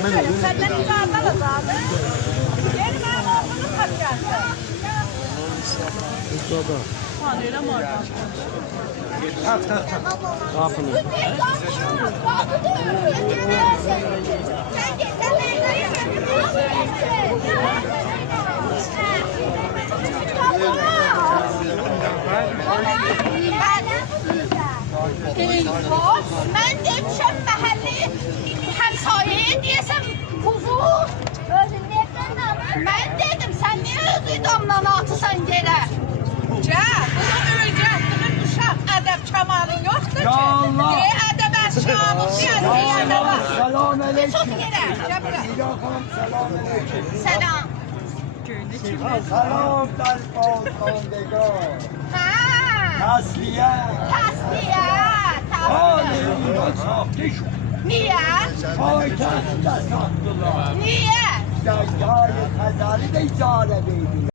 Senden icazı da zaten. Benim ben oğlunu kaçacaksın. Panele mi orada? Kapını. Ben demişim mahalli hemsayeye diyesem kuzu. Ben dedim sen niye özü damlan atısan gele? Bunu ölecektin uşak edep çamanı yoktur ki. Ya Allah. Edep çamanı siyasi var. Selam Bir aleyküm. sotu gele. Gel buraya. Selam aleyküm. Selam. Selam der olsun dego. Ha. Tasliye. Tasfiye. Aleyhine satış. Niye? Payitahtı da sattılar. Niye? Yayı tezari de icare verdiler.